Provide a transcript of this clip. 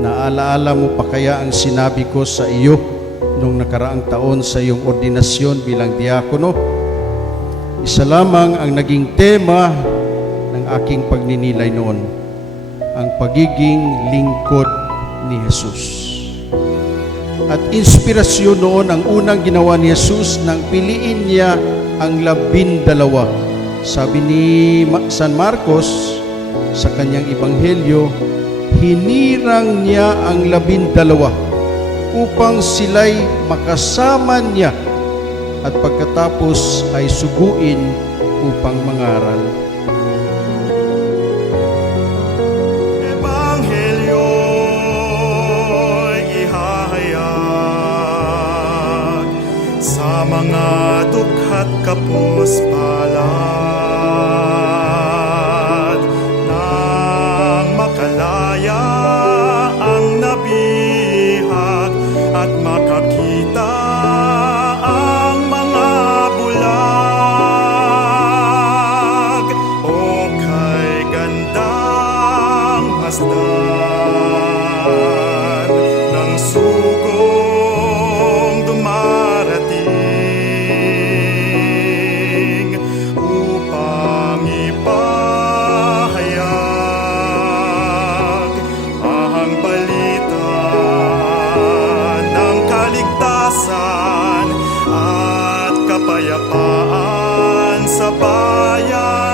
Naalaala mo pa kaya ang sinabi ko sa iyo nung nakaraang taon sa iyong ordinasyon bilang diakono? Isa lamang ang naging tema ng aking pagninilay noon, ang pagiging lingkod ni Jesus. At inspirasyon noon ang unang ginawa ni Jesus nang piliin niya ang 12. Sabi ni San Marcos sa kanyang ebanghelyo, hinirang niya ang 12 upang sila'y makasama niya at pagkatapos ay suguin upang mangaral. Sa mga dukhat kapos palad, nang makalaya ang nabihag at makakita ang mga bulag, o kay gandang masdan ng sugong dumarating upang ipahayag ang balita ng kaligtasan at kapayapaan sa bayan.